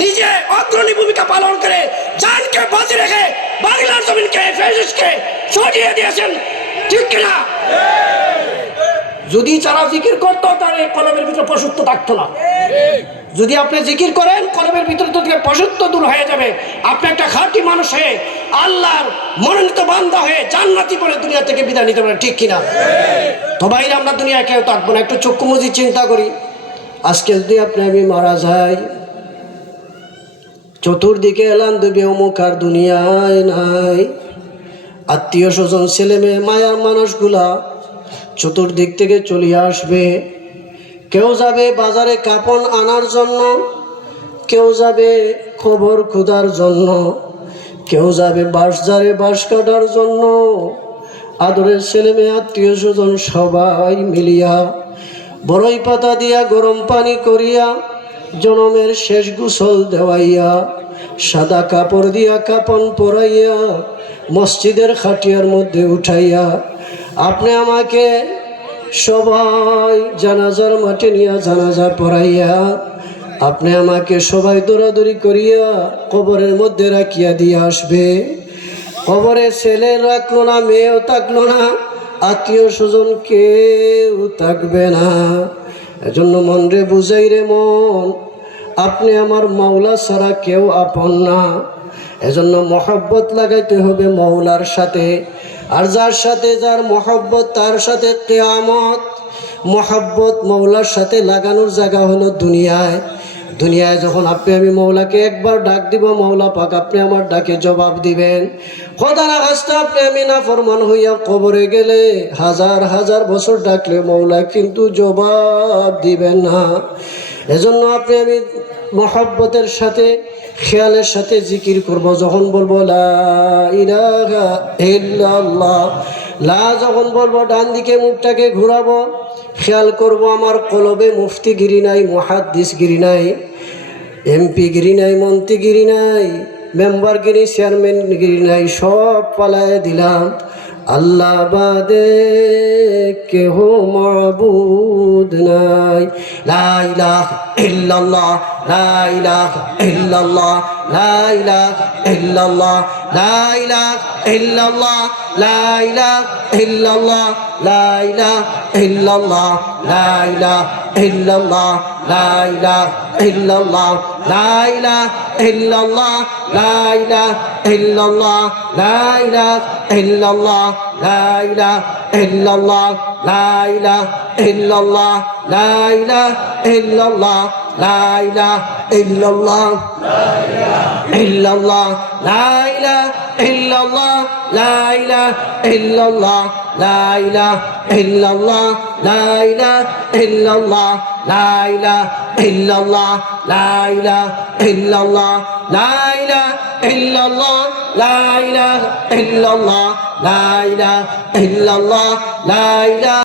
নিজে অগ্রণী ভূমিকা পালন করে জানকে বাজি রেখে বাংলার জমিনকে ফ্যাসিস্টকে সরিয়ে দিয়েছেন, ঠিক কিনা? যদি যারা জিকির করতো তার এই কলমের ভিতরে পশুত্ব থাকতো না। যদি আপনি জিকির করেন কলমের ভিতর থেকে পশুত্ব দূর হয়ে যাবে। আপনি একটা খাঁটি মানুষ হয়ে আল্লাহর মনোনীত বান্দা হয়ে জান্নাতি করে দুনিয়া থেকে বিদায় নিতে পারেন, ঠিক কিনা? তো ভাইরা, আমরা দুনিয়ায় কেউ থাকবো না। একটু চক্ষু মুজি চিন্তা করি। আজকে যদি আপনি আমি মারা যাই, চতুর্দিকে এলান দেবে অমুক আর দুনিয়ায় নাই। আত্মীয় স্বজন ছেলে মেয়ে মায়ার মানুষগুলা চতুর্দিক থেকে চলে আসবে। কেউ যাবে বাজারে কাপড় আনার জন্য, কেউ যাবে খবর খোঁজার জন্য, কেউ যাবে বাঁশঝাড়ে বাঁশ কাটার জন্য। আদরের ছেলে মেয়ে আত্মীয় স্বজন সবাই মিলিয়া বড়ই পাতা দিয়া গরম পানি করিয়া জনমের শেষ গোসল দেওয়াইয়া সাদা কাপড় দিয়া কাপন পরাইয়া মসজিদের খাটিয়ার মধ্যে উঠাইয়া আপনি আমাকে সবাই জানাজার মাঠে নিয়ে জানাজা পড়াইয়া আপনি আমাকে সবাই দৌড়াদৌড়ি করিয়া কবরের মধ্যে রাখিয়া দিয়ে আসবে। কবরে ছেলে রাখলো না, মেয়েও থাকলো না, আত্মীয় স্বজন কেউ থাকবে না। এজন্য মন রে বুঝাই রে মন, আপনি আমার মাওলা ছাড়া কেউ আপন না। এজন্য মহব্বত লাগাইতে হবে মাওলার সাথে। আর যার সাথে যার মহব্বত তার সাথে কিয়ামত। মহব্বত মাওলার সাথে লাগানোর জায়গা হলো দুনিয়ায়। দুনিয়ায় যখন আপনি আমি মাওলাকে একবার ডাক দিব, মাওলা পাক আপনি আমার ডাকে জবাব দিবেন। খোদা না খাস্তা আপনি আমি না ফরমান হইয়া কবরে গেলে হাজার হাজার বছর ডাকলে মাওলা কিন্তু জবাব দিবেন না। এজন্য আপনি আমি মহব্বতের সাথে খেয়ালের সাথে জিকির করব। যখন বলবো লা ইলাহা ইল্লাল্লাহ, লা যখন বলবো ডান দিকে মুখটাকে ঘুরাবো, খেয়াল করব আমার কলবে মুফতিগিরি নাই, মুহাদ্দিসগিরি নাই, এমপিগিরি নাই, মন্ত্রীগিরি নাই, মেম্বারগিরি চেয়ারম্যানগিরি নাই, সব পালায় দিলাম। আল্লাহ বাদে কেহ মাবুদ নাই। লা ইলাহা ইল্লাল্লাহ, লা ইলাহা ইল্লাল্লাহ, লা ইলাহা ইল্লাল্লাহ, লা ইলাহা ইল্লাল্লাহ, লা ইলাহা ইল্লাল্লাহ, লা ইলাহা ইল্লাল্লাহ, লা ইলাহা ইল্লাল্লাহ, লা ইলাহা ইল্লাল্লাহ, লা ইলাহা ইল্লাল্লাহ, লা ইলাহা ইল্লাল্লাহ, লা ইলাহা ইল্লাল্লাহ, লা ইলাহা ইল্লাল্লাহ, লা ইলাহা ইল্লাল্লাহ, লা ইলাহা ইল্লাল্লাহ, লা ইলাহা ইল্লাল্লাহ, ইল্লাল্লাহ, লা ইলাহা ইল্লাল্লাহ, লা ইলাহা ইল্লাল্লাহ, লা ইলাহা ইল্লাল্লাহ, লা ইলাহা ইল্লাল্লাহ, লা ইলাহা ইল্লাল্লাহ, লা ইলাহা ইল্লাল্লাহ, লা ইলাহা ইল্লাল্লাহ, লা ইলাহা ইল্লাল্লাহ, লা ইলাহা ইল্লাল্লাহ, লা ইলাহা